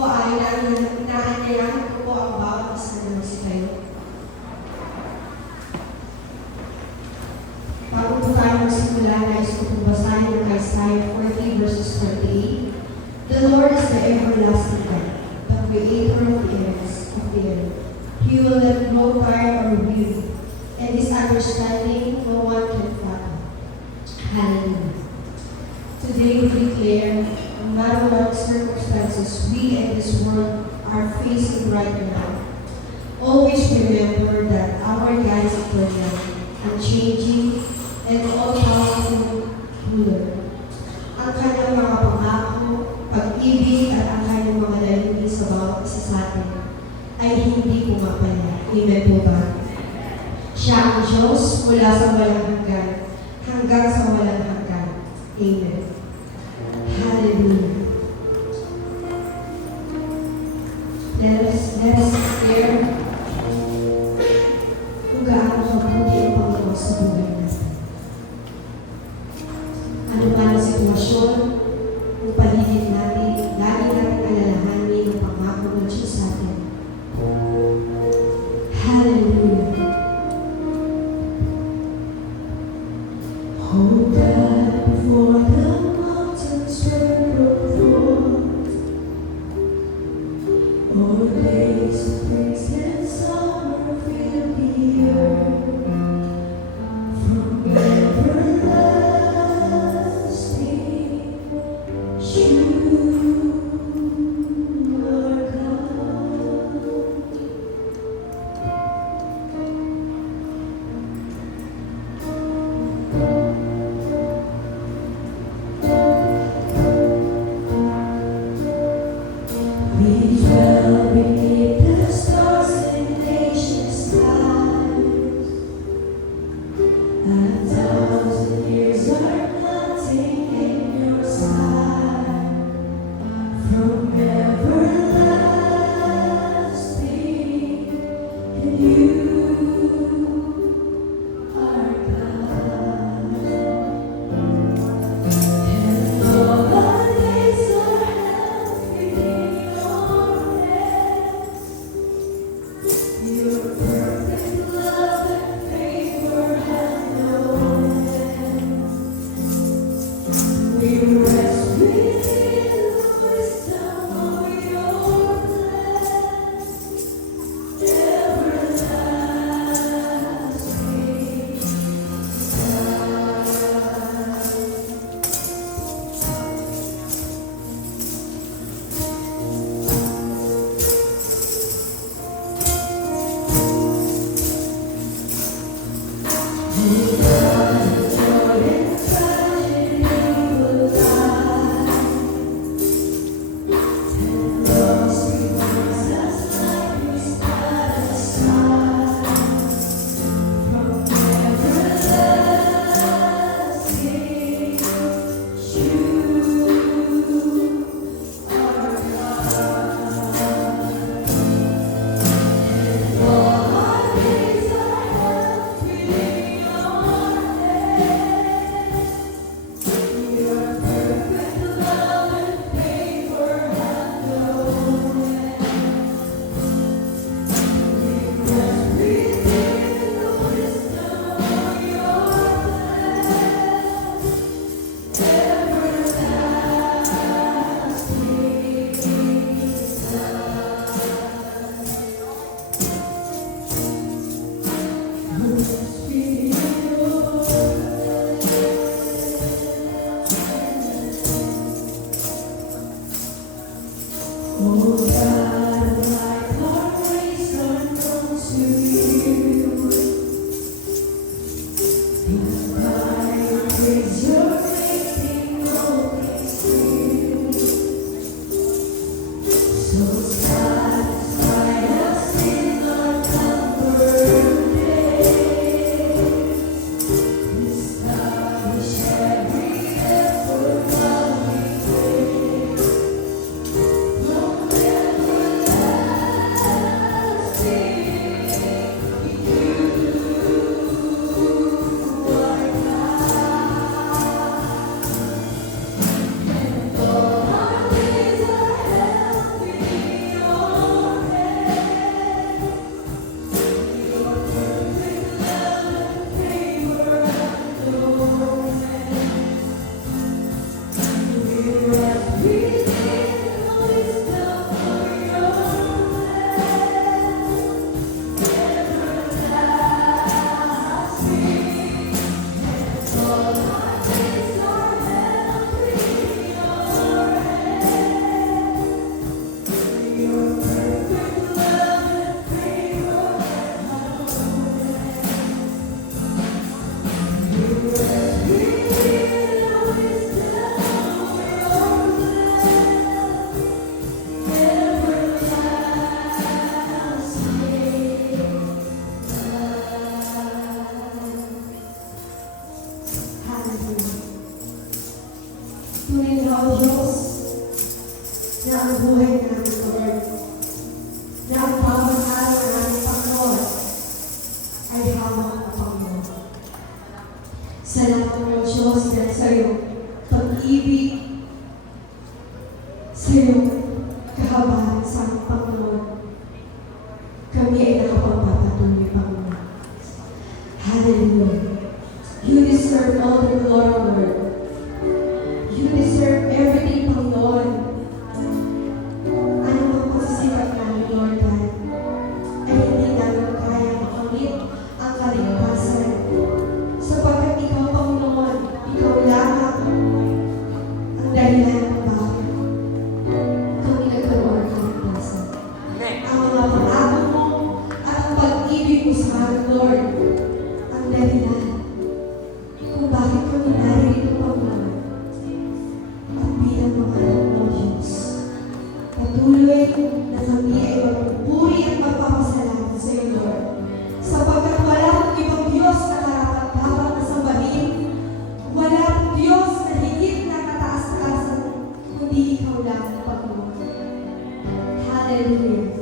po ay inaanyayahan ko po ang bawat isa na magsitayo. Bago po tayo magsimula, nais ko pong basahin ang Isaiah 40 verses 28. The Lord is the everlasting God, the creator of the earth. He will let no tired or weary, and His understanding no one can fathom. Hallelujah. Today we declare, no matter what circumstances we in this world are facing right now, always remember that our God is eternal, unchanging, and all-powerful ruler. Ang kanyang mga pangako, pag-ibig at ang kanyang mga layunin sa bawat isa sa atin ay hindi pumapaya. Amen po ba? Siya ang Diyos mula sa walang hanggang sa walang hanggan. Amen. Hallelujah. Let us declare kung gaano kabuti ang Panginoon sa buhay natin. Ano man ang sitwasyon, kung paligid natin, lagi natin alalahanin ang pangako ng Diyos sa atin. Hallelujah. Oh God, before the mountains were brought forth, all days of praise and summer filled the earth. From everlasting, you are God. We dwell beneath the stars in ancient skies. 1,000 years are nothing in your sight. From everlasting, and you are God. And all our days are held within your hands. Your perfect love and favor have no end. We rest within the wisdom of your plan. Everlasting Oh God, like our ways are known to you. By your grace, you're making all things new. So satisfy us in our comfort day. Establish every effort while we pray. From everlasting, you are God. ang buhay namin, Lord. Na ang bawat araw namin, Panginoon, ay hawak mo, Panginoon. Salamat mo, Diyos, dahil sa iyong pag-ibig, sa iyong kahabaan sa aming Panginoon. Kami ay nakapagpapatuloy, Panginoon. Hallelujah. You deserve all the glory, Lord. You deserve everything, Panginoon. Ano ang pagsisikap namin, Lord God, ay hindi namin kaya makamit ang kaligtasan. Sapagkat ikaw, Panginoon, ikaw lamang ang dahilan kung bakit kami nagkaroon ng kaligtasan. Ang mga pangako mo at ang pag-ibig mo sa amin, Lord, ang dahilan kung bakit kami narito, Panginoon. At bilang mga anak mo, Diyos, patuloy na kami ay magpupuri at magpapasalamat sa iyo, Lord. Sapagkat wala kang ibang Diyos na karapat-dapat na sambahin, wala kang Diyos na higit na kataas-taasan, kundi ikaw lang, Panginoon. Hallelujah.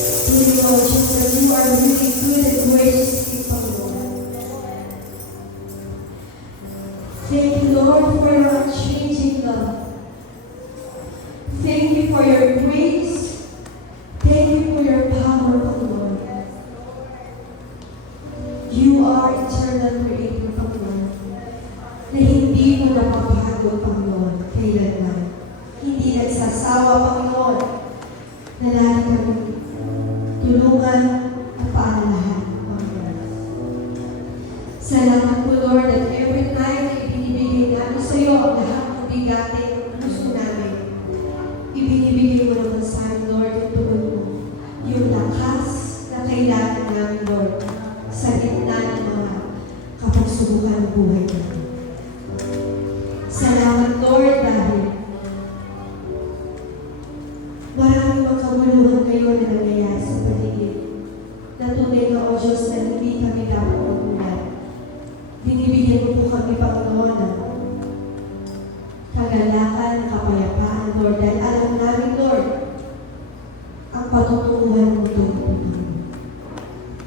We know, Jesus, that you are really good and gracious, Panginoon. Thank you, Lord, for your unchanging love. Thank you for your grace. Thank you for your power, Panginoon. You are eternal creator, Panginoon, na hindi mo napapago, Panginoon, kailanman. Hindi nagsasawa, Panginoon, na lagi kami tulungan at paalalahan, Panginoon. Salamat po, Lord, that every time na ibinibigay namin sa iyo ang lahat ng bigatin ng puso namin, ibinibigay mo naman sa amin, Lord, yung tugon mo, yung lakas na kailangan namin, Lord, sa gitna ng mga kapagsubukan ng buhay namin. Salamat, Lord, dahil maraming magkaguluhan ngayon na nangyayari sa paligid. Na tunay na, O Diyos, na hindi kami dapat magulat. Binibigyan mo po kami, Panginoon, ng kagalakan, kapayapaan, Lord, dahil alam namin, Lord, ang patutunguhan mo ito,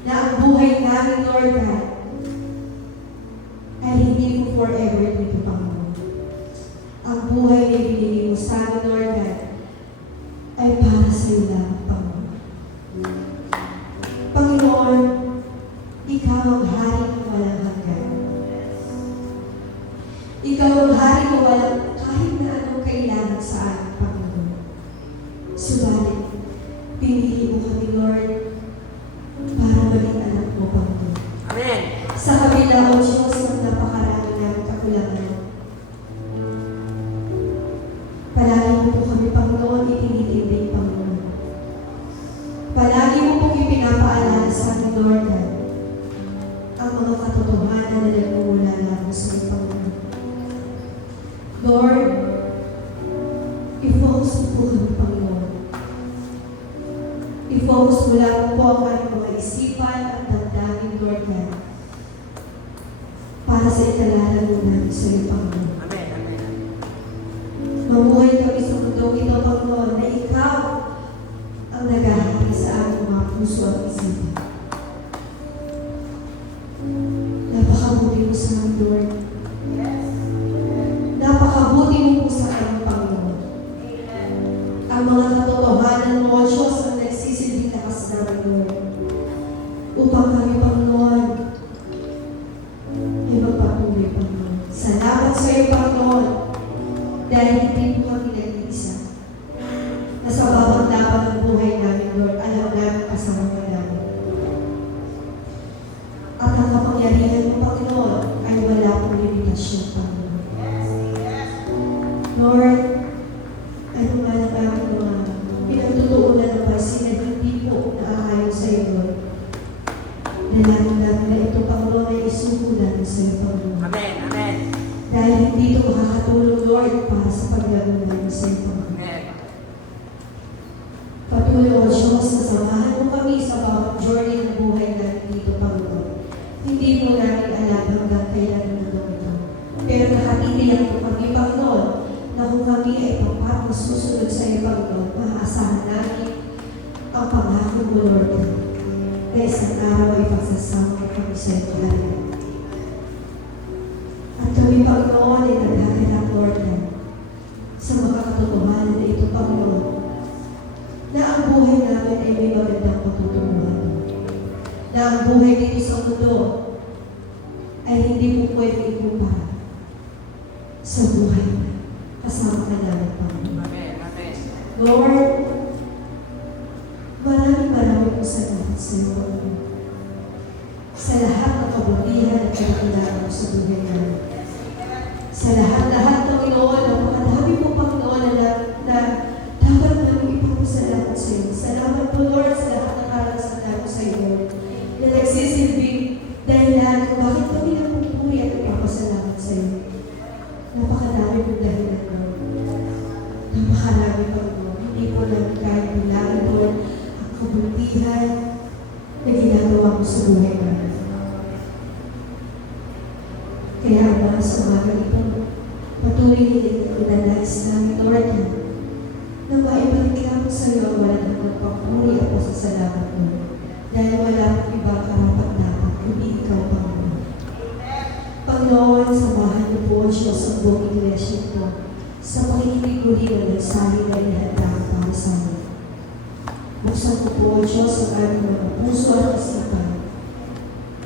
na ang buhay namin, Lord, ay hindi po forever dito, Panginoon. Ang buhay na ibinigay mo sa amin, Lord, ay para sa iyo lang, Panginoon. Panginoon, ikaw ang hari na walang hanggan. Ikaw ang hari na walang kahit na anong kailangan sa amin, Panginoon. Subalit, pinili mo kami, Lord, para maging anak mo, Panginoon. Amen. Sa kabila, O Diyos, ng napakarami namin kakulangan, palagi mo po kami, Panginoon, itinitinding, Panginoon. Palagi mo po ipinapaalala sa amin, Lord, ang mga katotohanan na nagmumula lamang sa iyo, Panginoon. Lord, i-focus mo po kami, Panginoon. I-focus mo lamang po ang aming mga isipan at damdamin, Lord, para sa ikalalago namin sa iyo, Panginoon. Amen. Amen. Mamuhay kami sa mundong ito, Panginoon, na ikaw ang naghahari sa aming mga puso at isipan. Napakabuti mo sa amin, Lord. Napakabuti mo po sa amin, Panginoon. Ang mga katotohanan mo, O Diyos, ang nagsisilbing lakas namin, Lord. Upang kami, Panginoon, ay magpatuloy, Panginoon. Salamat sa iyo, Panginoon, dahil hindi po kami nag-iisa. Na sa bawat laban ng buhay namin, Lord, alam namin kasama ka namin. At ang kapangyarihan mo, Panginoon, ay wala pong limitasyon, Panginoon. Lord, ano nga lang aming mga pinagtutuunan ng pansin na hindi po naaayon sa iyo, Lord. Dalangin namin na ito, Panginoon, ay isuko namin sa iyo, Panginoon. Amen. Amen. Dahil hindi ito makakatulong, Lord, para sa paglaro namin sa iyo, Panginoon. Amen. Patuloy, O Diyos, na samahan mo kami sa bawat journey ng buhay namin dito, Panginoon. Hindi mo namin alam hanggang kailan ang mundo ito. Pero nakatitiyak po kami, Panginoon, na kung kami ay papatong susunod sa iyo, Panginoon, maaasahan namin ang pangako mo, Lord, na isang araw ay pagsasama ko kami sa iyo, Panginoon. At kami, Panginoon, ay naghahanap, Lord, sa mga katotohanan na ito, Panginoon, na ang buhay namin ay may magandang patutunguhan. Na ang buhay dito sa mundo ay hindi po pwede ikumpara sa buhay na kasama ka namin, Panginoon. Amen. Amen. Lord, maraming salamat sa iyo, Panginoon. Sa lahat ng kabutihan at kailangan mo sa buhay namin. Sa lahat, Panginoon, ang makadami po, Panginoon, na dapat namin ipapasalamat sa iyo. Salamat po, Lord, sa lahat ng karanasan namin sa iyo, Lord, na nagsisilbing dahilan kung bakit kami napupuri at ipapasalamat sa iyo. Napakadami po dahilan, Lord. Napakarami, Panginoon. Hindi po namin kahit bilangin, Lord, ang kabutihan na ginagawa mo sa buhay namin. Kaya ang sa umaga ito, patuloy nilin ang nanais namin, Lord, na maibalik lamang sa iyo ang walang hanggang papuri at pasasalamat dahil wala pong ibang karapat-dapat kundi ikaw, Panginoon. Panginoon, samahan niyo po, Diyos, ang buong iglesia ito sa pakikinig ng mensahe na inihanda para sa amin. Buksan ko po, Diyos, ang aming mga puso at isipan.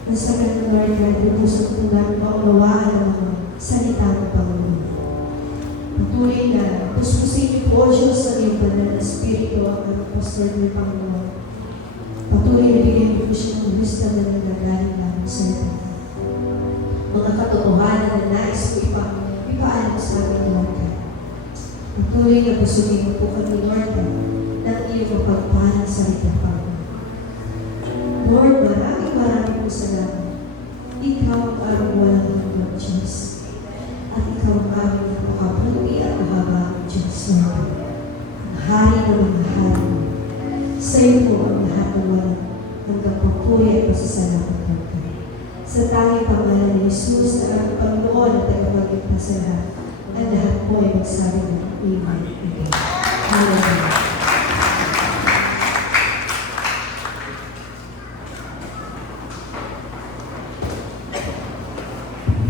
Ang sa ganun, Lord God, buksan po namin maunawaan ang mga salita ng Panginoon. Patuloy na, puspusin niyo po, Diyos, ang iyong banal na Espiritu ang aming pastor ng Panginoon. Patuloy na bigyan niyo po siya ng wisdom na nanggagaling namin sa ito. Mga katotohanan na nais ko ipaalam sa amin, Lord God. Patuloy na busugin mo po kami, Lord God, ng iyong mapagpalang salita, Panginoon. Lord, maraming po salamat. Ikaw ang aming walang hanggang Diyos. At ikaw ang aming napakabuti at mahabang Diyos, Lord. Ang hari ng mga hari. Sa iyo po ang lahat ng walang hanggang papuri at pasasalamat, Lord God. Sa tanging pangalan ni Jesus na ang Panginoon at tagapagligtas sa lahat, ang lahat po ay magsabi ng Amen. Amen. Hallelujah.